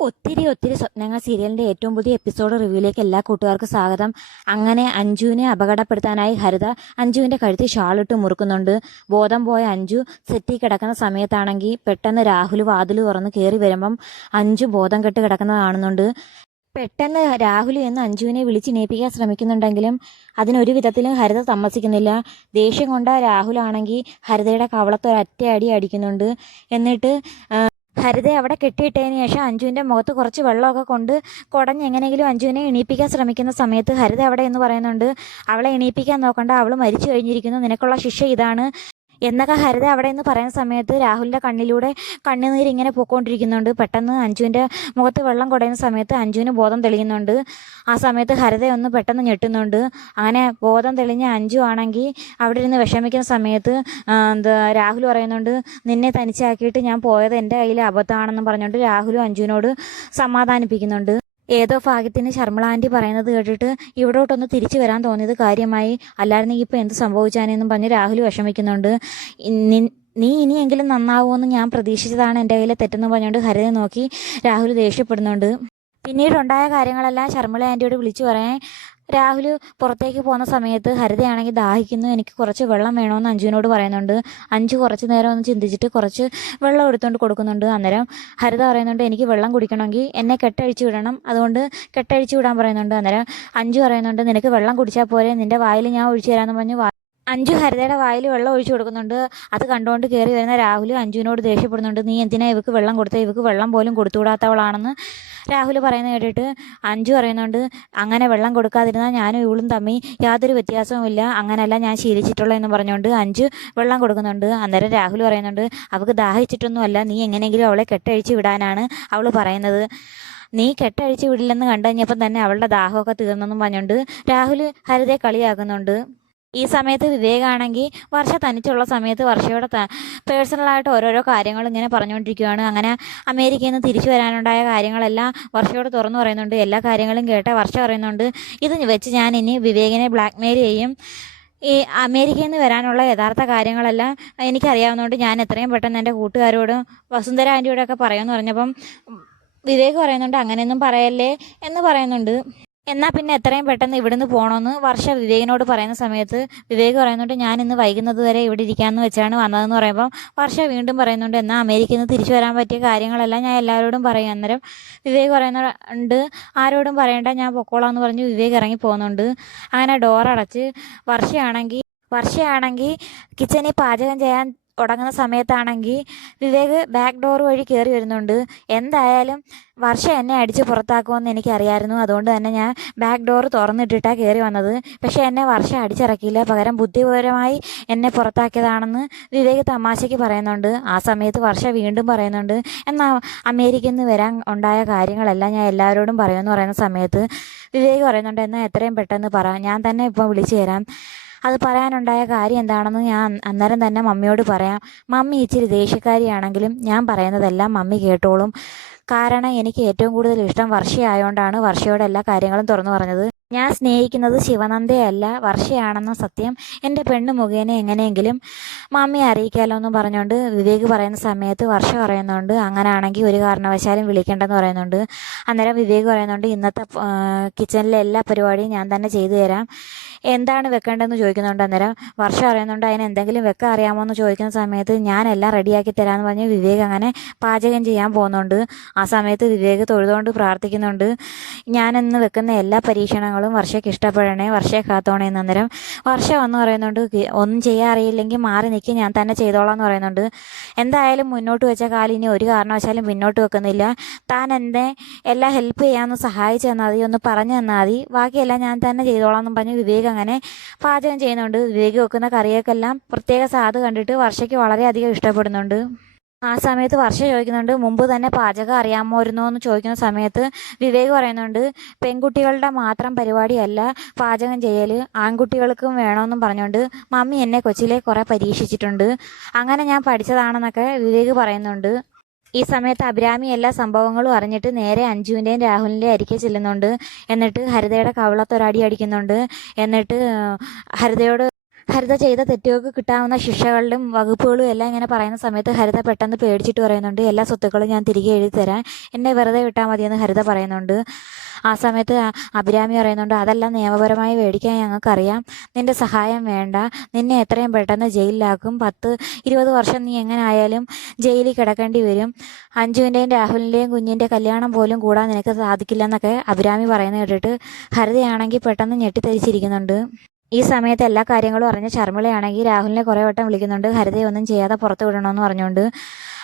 ഒത്തിരി ഒത്തിരി സ്വപ്നങ്ങൾ സീരിയലിന്റെ ഏറ്റവും പുതിയ എപ്പിസോഡ് റിവ്യൂയിലേക്ക് എല്ലാ കൂട്ടുകാർക്കും സ്വാഗതം. അങ്ങനെ അഞ്ജുവിനെ അപകടപ്പെടുത്താനായി ഹരിത അഞ്ജുവിന്റെ കഴുത്തിൽ ഷാളിട്ട് മുറുക്കുന്നുണ്ട്. ബോധം പോയ അഞ്ജു സെറ്റിൽ കിടക്കുന്ന സമയത്താണെങ്കിൽ പെട്ടെന്ന് രാഹുൽ വാതിൽ തുറന്ന് കയറി വരുമ്പം അഞ്ജു ബോധം കെട്ട് കിടക്കുന്നത് കാണുന്നുണ്ട്. പെട്ടെന്ന് രാഹുൽ എന്ന് അഞ്ജുവിനെ വിളിച്ചിണീപ്പിക്കാൻ ശ്രമിക്കുന്നുണ്ടെങ്കിലും അതിനൊരു വിധത്തിലും ഹരിത സമ്മതിക്കുന്നില്ല. ദേഷ്യം കൊണ്ട രാഹുലാണെങ്കിൽ ഹരിതയുടെ കവളത്തൊരൊറ്റ അടി അടിക്കുന്നുണ്ട്. എന്നിട്ട് ഹരിതയെ അവിടെ കെട്ടിയിട്ടതിന് ശേഷം അഞ്ജുവിൻ്റെ മുഖത്ത് കുറച്ച് വെള്ളമൊക്കെ കൊണ്ട് കുടഞ്ഞ് എങ്ങനെയെങ്കിലും അഞ്ജുവിനെ എണീപ്പിക്കാൻ ശ്രമിക്കുന്ന സമയത്ത് ഹരിത അവിടെ എന്ന് പറയുന്നുണ്ട്, അവളെ എണീപ്പിക്കാൻ നോക്കണ്ട, അവൾ മരിച്ചു കഴിഞ്ഞിരിക്കുന്നു, നിനക്കുള്ള ശിക്ഷ ഇതാണ് എന്നൊക്കെ ഹരിത അവിടെ നിന്ന് പറയുന്ന സമയത്ത് രാഹുലിൻ്റെ കണ്ണിലൂടെ കണ്ണുനീരിങ്ങനെ പോയിക്കൊണ്ടിരിക്കുന്നുണ്ട്. പെട്ടെന്ന് അഞ്ജുവിൻ്റെ മുഖത്ത് വെള്ളം കുടയുന്ന സമയത്ത് അഞ്ജുവിന് ബോധം തെളിയുന്നുണ്ട്. ആ സമയത്ത് ഹരിതയൊന്ന് പെട്ടെന്ന് ഞെട്ടുന്നുണ്ട്. അങ്ങനെ ബോധം തെളിഞ്ഞ അഞ്ജു ആണെങ്കിൽ അവിടെ ഇരുന്ന് വിഷമിക്കുന്ന സമയത്ത് രാഹുൽ പറയുന്നുണ്ട്, നിന്നെ തനിച്ചാക്കിയിട്ട് ഞാൻ പോയത് എൻ്റെ കയ്യിലെ അബദ്ധമാണെന്നും പറഞ്ഞുകൊണ്ട് രാഹുലും അഞ്ജുവിനോട് സമാധാനിപ്പിക്കുന്നുണ്ട്. ഏതോ ഭാഗ്യത്തിന് ശർമ്മള ആൻറ്റി പറയുന്നത് കേട്ടിട്ട് ഇവിടോട്ടൊന്ന് തിരിച്ചു വരാൻ തോന്നിയത് കാര്യമായി, അല്ലായിരുന്നെങ്കിൽ ഇപ്പോൾ എന്ത് സംഭവിച്ചാനെന്നും പറഞ്ഞ് രാഹുൽ വിഷമിക്കുന്നുണ്ട്. നീ ഇനിയെങ്കിലും നന്നാവുമെന്ന് ഞാൻ പ്രതീക്ഷിച്ചതാണ് എൻ്റെ കയ്യിലെ തെറ്റെന്ന് പറഞ്ഞുകൊണ്ട് ഹരിതയെ നോക്കി രാഹുൽ ദേഷ്യപ്പെടുന്നുണ്ട്. പിന്നീടുണ്ടായ കാര്യങ്ങളെല്ലാം ശർമ്മള ആൻറ്റിയോട് വിളിച്ചു പറയാൻ രാഹുൽ പുറത്തേക്ക് പോകുന്ന സമയത്ത് ഹരിതയാണെങ്കിൽ ദാഹിക്കുന്നു, എനിക്ക് കുറച്ച് വെള്ളം വേണമെന്ന് അഞ്ജുവിനോട് പറയുന്നുണ്ട്. അഞ്ജു കുറച്ച് നേരം ഒന്ന് ചിന്തിച്ചിട്ട് കുറച്ച് വെള്ളം എടുത്തുകൊണ്ട് കൊടുക്കുന്നുണ്ട്. അന്നേരം ഹരിത പറയുന്നുണ്ട്, എനിക്ക് വെള്ളം കുടിക്കണമെങ്കിൽ എന്നെ കെട്ടഴിച്ചു വിടണം, അതുകൊണ്ട് കെട്ടഴിച്ചു വിടാൻ പറയുന്നുണ്ട്. അന്നേരം അഞ്ജു പറയുന്നുണ്ട്, നിനക്ക് വെള്ളം കുടിച്ചാൽ പോരെ, നിൻ്റെ വായിൽ ഞാൻ ഒഴിച്ചു തരാമെന്ന് പറഞ്ഞ് അഞ്ജു ഹരിതയുടെ വായിൽ വെള്ളം ഒഴിച്ചു കൊടുക്കുന്നുണ്ട്. അത് കണ്ടുകൊണ്ട് കയറി വരുന്ന രാഹുൽ അഞ്ജുവിനോട് ദേഷ്യപ്പെടുന്നുണ്ട്, നീ എന്തിനാ ഇവക്ക് വെള്ളം കൊടുത്തത്, ഇവക്ക് വെള്ളം പോലും കൊടുത്തുകൂടാത്തവളാണെന്ന് രാഹുൽ പറയുന്നത് കേട്ടിട്ട് അഞ്ജു പറയുന്നുണ്ട്, അങ്ങനെ വെള്ളം കൊടുക്കാതിരുന്നാൽ ഞാനും ഇവളും തമ്മിൽ യാതൊരു വ്യത്യാസവുമില്ല, അങ്ങനെയല്ല ഞാൻ ശീലിച്ചിട്ടുള്ളതെന്ന് പറഞ്ഞുകൊണ്ട് അഞ്ജു വെള്ളം കൊടുക്കുന്നുണ്ട്. അന്നേരം രാഹുൽ പറയുന്നുണ്ട്, അവൾക്ക് ദാഹിച്ചിട്ടൊന്നുമല്ല, നീ എങ്ങനെയെങ്കിലും അവളെ കെട്ടഴിച്ച് വിടാനാണ് അവൾ പറയുന്നത്, നീ കെട്ടഴിച്ച് വിടില്ലെന്ന് കണ്ടു കഴിഞ്ഞപ്പം തന്നെ അവളുടെ ദാഹമൊക്കെ തീർന്നെന്നും പറഞ്ഞുകൊണ്ട് രാഹുൽ ഹരിതയെ കളിയാക്കുന്നുണ്ട്. ഈ സമയത്ത് വിവേകാണെങ്കിൽ വർഷ തനിച്ചുള്ള സമയത്ത് വർഷയുടെ പേഴ്സണലായിട്ട് ഓരോരോ കാര്യങ്ങൾ ഇങ്ങനെ പറഞ്ഞുകൊണ്ടിരിക്കുകയാണ്. അങ്ങനെ അമേരിക്കയിൽ നിന്ന് തിരിച്ചു വരാനുണ്ടായ കാര്യങ്ങളെല്ലാം വർഷയോട് തുറന്നു പറയുന്നുണ്ട്. എല്ലാ കാര്യങ്ങളും കേട്ട വർഷ പറയുന്നുണ്ട്, ഇത് വെച്ച് ഞാൻ ഇനി വിവേകിനെ ബ്ലാക്ക്മെയിൽ ചെയ്യും, ഈ അമേരിക്കയിൽ നിന്ന് വരാനുള്ള യഥാർത്ഥ കാര്യങ്ങളെല്ലാം എനിക്കറിയാവുന്നതുകൊണ്ട് ഞാൻ എത്രയും പെട്ടെന്ന് എൻ്റെ കൂട്ടുകാരോടും വസുന്ധര ആൻറ്റിയോടൊക്കെ പറയുമെന്ന് പറഞ്ഞപ്പം വിവേക് പറയുന്നുണ്ട്, അങ്ങനെയൊന്നും പറയല്ലേ എന്ന് പറയുന്നുണ്ട്. എന്നാൽ പിന്നെ എത്രയും പെട്ടെന്ന് ഇവിടുന്ന് പോകണമെന്ന് വർഷ വിവേകിനോട് പറയുന്ന സമയത്ത് വിവേക് പറയുന്നുണ്ട്, ഞാൻ ഇന്ന് വൈകുന്നത് വരെ ഇവിടെ ഇരിക്കാമെന്ന് വെച്ചാണ് വന്നതെന്ന് പറയുമ്പം വർഷ വീണ്ടും പറയുന്നുണ്ട്, എന്നാൽ അമേരിക്കയിൽ നിന്ന് തിരിച്ചു വരാൻ പറ്റിയ കാര്യങ്ങളെല്ലാം ഞാൻ എല്ലാവരോടും പറയും. അന്നേരം വിവേക് പറയുന്നുണ്ട്, ആരോടും പറയണ്ട, ഞാൻ പൊക്കോളാം എന്ന് പറഞ്ഞ് വിവേക് ഇറങ്ങി പോകുന്നുണ്ട്. അങ്ങനെ ഡോറടച്ച് വർഷയാണെങ്കിൽ കിച്ചണിൽ പാചകം ചെയ്യാൻ തുടങ്ങുന്ന സമയത്താണെങ്കിൽ വിവേക് ബാക്ക് ഡോർ വഴി കയറി വരുന്നുണ്ട്. എന്തായാലും വർഷ എന്നെ അടിച്ച് പുറത്താക്കുമെന്ന് എനിക്കറിയായിരുന്നു, അതുകൊണ്ട് തന്നെ ഞാൻ ബാക്ക് ഡോർ തുറന്നിട്ടിട്ടാണ് കയറി വന്നത്. പക്ഷേ എന്നെ വർഷ അടിച്ചിറക്കിയില്ല, പകരം ബുദ്ധിപരമായി എന്നെ പുറത്താക്കിയതാണെന്ന് വിവേക് തമാശയ്ക്ക് പറയുന്നുണ്ട്. ആ സമയത്ത് വർഷ വീണ്ടും പറയുന്നുണ്ട്, എന്നാൽ അമേരിക്കയിൽ നിന്ന് വരാൻ ഉണ്ടായ കാര്യങ്ങളെല്ലാം ഞാൻ എല്ലാവരോടും പറയുമെന്ന് പറയുന്ന സമയത്ത് വിവേക് പറയുന്നുണ്ട്, എന്നാൽ എത്രയും പെട്ടെന്ന് പറ, ഞാൻ തന്നെ ഇപ്പോൾ വിളിച്ചു തരാം, അത് പറയാനുണ്ടായ കാര്യം എന്താണെന്ന് ഞാൻ അന്നേരം തന്നെ മമ്മിയോട് പറയാം, മമ്മി ഇച്ചിരി ദേഷ്യക്കാരിയാണെങ്കിലും ഞാൻ പറയുന്നതെല്ലാം മമ്മി കേട്ടോളും, കാരണം എനിക്ക് ഏറ്റവും കൂടുതൽ ഇഷ്ടം വർഷയായതുകൊണ്ടാണ് വർഷയോട് എല്ലാ കാര്യങ്ങളും തുറന്നു പറഞ്ഞത്. ഞാൻ സ്നേഹിക്കുന്നത് ശിവനന്ദയല്ല വർഷയാണെന്ന സത്യം എൻ്റെ പെണ്ണ് മുഖേന എങ്ങനെയെങ്കിലും മമ്മിയെ അറിയിക്കാമല്ലോ എന്ന് പറഞ്ഞുകൊണ്ട് വിവേക് പറയുന്ന സമയത്ത് വർഷ പറയുന്നുണ്ട്, അങ്ങനെയാണെങ്കിൽ ഒരു കാരണവശാലും വിളിക്കേണ്ടെന്ന് പറയുന്നുണ്ട്. അന്നേരം വിവേക് പറയുന്നുണ്ട്, ഇന്നത്തെ കിച്ചണിലെ എല്ലാ പരിപാടിയും ഞാൻ തന്നെ ചെയ്തു തരാം, എന്താണ് വെക്കേണ്ടതെന്ന് ചോദിക്കുന്നുണ്ട്. അന്നേരം വർഷ അറിയുന്നുണ്ട്, അതിന് എന്തെങ്കിലും വെക്കാൻ അറിയാമോ എന്ന് ചോദിക്കുന്ന സമയത്ത് ഞാൻ എല്ലാം റെഡിയാക്കി തരാമെന്ന് പറഞ്ഞ് വിവേക് അങ്ങനെ പാചകം ചെയ്യാൻ പോകുന്നുണ്ട്. ആ സമയത്ത് വിവേക് തൊഴുതുകൊണ്ട് പ്രാർത്ഥിക്കുന്നുണ്ട്, ഞാനിന്ന് വെക്കുന്ന എല്ലാ പരീക്ഷണങ്ങളും വർഷയ്ക്ക് ഇഷ്ടപ്പെടണേ, വർഷയെ കാത്തോണേന്ന്. അന്നേരം വർഷ വന്ന് പറയുന്നുണ്ട്, ഒന്നും ചെയ്യാൻ അറിയില്ലെങ്കിൽ മാറി നിൽക്കി, ഞാൻ തന്നെ ചെയ്തോളാം എന്ന് പറയുന്നുണ്ട്. എന്തായാലും മുന്നോട്ട് വെച്ച കാലം ഇനി ഒരു കാരണവശാലും പിന്നോട്ട് വെക്കുന്നില്ല, താൻ എന്നെ എല്ലാം ഹെൽപ്പ് ചെയ്യാമെന്ന് സഹായിച്ചു തന്നാൽ മതി, ഒന്ന് പറഞ്ഞു തന്നാൽ മതി, ബാക്കിയെല്ലാം ഞാൻ തന്നെ ചെയ്തോളാം എന്നും പറഞ്ഞ് വിവേക് അങ്ങനെ പാചകം ചെയ്യുന്നുണ്ട്. വിവേക് വെക്കുന്ന കറിയൊക്കെല്ലാം പ്രത്യേക സ്വാദ് കണ്ടിട്ട് വർഷയ്ക്ക് വളരെയധികം ഇഷ്ടപ്പെടുന്നുണ്ട്. ആ സമയത്ത് വർഷ ചോദിക്കുന്നുണ്ട്, മുമ്പ് തന്നെ പാചകം അറിയാമായിരുന്നോ എന്ന് ചോദിക്കുന്ന സമയത്ത് വിവേക് പറയുന്നുണ്ട്, പെൺകുട്ടികളുടെ മാത്രം പരിപാടിയല്ല പാചകം ചെയ്യൽ, ആൺകുട്ടികൾക്കും വേണമെന്നും പറഞ്ഞുകൊണ്ട് മമ്മി എന്നെ കൊച്ചിലെ കുറേ പരീക്ഷിച്ചിട്ടുണ്ട്, അങ്ങനെ ഞാൻ പഠിച്ചതാണെന്നൊക്കെ വിവേക് പറയുന്നുണ്ട്. ഈ സമയത്ത് അഭിരാമി എല്ലാ സംഭവങ്ങളും അറിഞ്ഞിട്ട് നേരെ അഞ്ജുവിൻ്റെയും രാഹുലിൻ്റെയും അരികെ ചെല്ലുന്നുണ്ട്. എന്നിട്ട് ഹരിതയുടെ കവിളത്തൊരടി അടിക്കുന്നുണ്ട്. എന്നിട്ട് ഹരിതയോട് ഹരിത ചെയ്ത തെറ്റുകൾക്ക് കിട്ടാവുന്ന ശിക്ഷകളിലും വകുപ്പുകളും എല്ലാം ഇങ്ങനെ പറയുന്ന സമയത്ത് ഹരിത പെട്ടെന്ന് പേടിച്ചിട്ട് പറയുന്നുണ്ട്, എല്ലാ സ്വത്തുക്കളും ഞാൻ തിരികെ എഴുതി തരാം, എന്നെ വെറുതെ വിട്ടാൽ മതിയെന്ന് ഹരിത പറയുന്നുണ്ട്. ആ സമയത്ത് അഭിരാമി പറയുന്നുണ്ട്, അതെല്ലാം നിയമപരമായി മേടിക്കാൻ ഞങ്ങൾക്കറിയാം, നിൻ്റെ സഹായം വേണ്ട, നിന്നെ എത്രയും പെട്ടെന്ന് ജയിലിലാക്കും, 10-20 വർഷം നീ എങ്ങനെ ആയാലും ജയിലിൽ കിടക്കേണ്ടി വരും, അഞ്ജുവിൻ്റെയും രാഹുലിൻ്റെയും കുഞ്ഞിൻ്റെ കല്യാണം പോലും കൂടാൻ നിനക്ക് സാധിക്കില്ലെന്നൊക്കെ അഭിരാമി പറയുന്നത് കേട്ടിട്ട് ഹരിതയാണെങ്കിൽ പെട്ടെന്ന് ഞെട്ടിത്തരിച്ചിരിക്കുന്നുണ്ട്. ഈ സമയത്ത് എല്ലാ കാര്യങ്ങളും അറിഞ്ഞ ശർമിളയാണെങ്കിൽ രാഹുലിനെ കുറേ വട്ടം വിളിക്കുന്നുണ്ട്, ഹരിതയെ ഒന്നും ചെയ്യാതെ പുറത്ത് വിടണമെന്ന് പറഞ്ഞുകൊണ്ട്.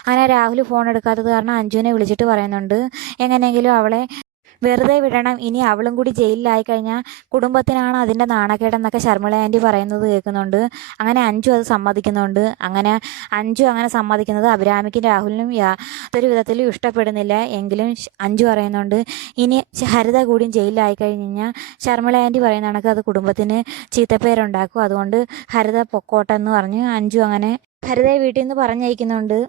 അങ്ങനെ രാഹുൽ ഫോൺ എടുക്കാത്തത് കാരണം അഞ്ജുവിനെ വിളിച്ചിട്ട് പറയുന്നുണ്ട്, എങ്ങനെയെങ്കിലും അവളെ വെറുതെ വിടണം, ഇനി അവളും കൂടി ജയിലിലായി കഴിഞ്ഞാൽ കുടുംബത്തിനാണ് അതിൻ്റെ നാണക്കേടെന്നൊക്കെ ശർമിള ആൻറ്റി പറയുന്നത് കേൾക്കുന്നുണ്ട്. അങ്ങനെ അഞ്ജു അത് സമ്മതിക്കുന്നുണ്ട്. അങ്ങനെ അഞ്ജു അങ്ങനെ സമ്മതിക്കുന്നത് അഭിരാമിക്കും രാഹുലിനും യാതൊരു വിധത്തിലും ഇഷ്ടപ്പെടുന്നില്ല. എങ്കിലും അഞ്ജു പറയുന്നുണ്ട്, ഇനി ഹരിത കൂടിയും ജയിലിലായി കഴിഞ്ഞാൽ ശർമിള ആൻറ്റി പറയുന്ന കണക്ക് അത് കുടുംബത്തിന് ചീത്തപ്പേരുണ്ടാക്കും, അതുകൊണ്ട് ഹരിത പൊക്കോട്ടെന്ന് പറഞ്ഞ് അഞ്ജു അങ്ങനെ ഹരിതയെ വീട്ടിൽ നിന്ന് പറഞ്ഞയക്കുന്നുണ്ട്.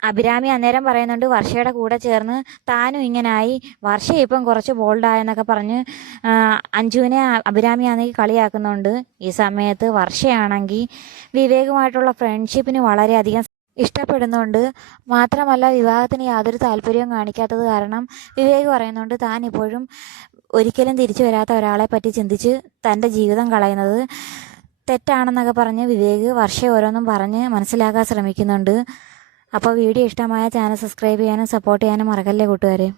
അഭിരാമി അന്നേരം പറയുന്നുണ്ട്, വർഷയുടെ കൂടെ ചേർന്ന് താനും ഇങ്ങനായി, വർഷ ഇപ്പം കുറച്ച് ബോൾഡായെന്നൊക്കെ പറഞ്ഞ് അഞ്ജുവിനെ അഭിരാമിയാണെങ്കിൽ കളിയാക്കുന്നുണ്ട്. ഈ സമയത്ത് വർഷയാണെങ്കിൽ വിവേകുമായിട്ടുള്ള ഫ്രണ്ട്ഷിപ്പിന് വളരെയധികം ഇഷ്ടപ്പെടുന്നുണ്ട്. മാത്രമല്ല വിവാഹത്തിന് യാതൊരു താല്പര്യവും കാണിക്കാത്തത് കാരണം വിവേക് പറയുന്നുണ്ട്, താൻ ഇപ്പോഴും ഒരിക്കലും തിരിച്ചു വരാത്ത ഒരാളെ പറ്റി ചിന്തിച്ച് തൻ്റെ ജീവിതം കളയുന്നത് തെറ്റാണെന്നൊക്കെ പറഞ്ഞ് വിവേക് വർഷയെ ഓരോന്നും പറഞ്ഞ് മനസ്സിലാക്കാൻ ശ്രമിക്കുന്നുണ്ട്. അപ്പോൾ വീഡിയോ ഇഷ്ടമായ ചാനൽ സബ്സ്ക്രൈബ് ചെയ്യാനും സപ്പോർട്ട് ചെയ്യാനും മറക്കല്ലേ കൂട്ടുകാരെ.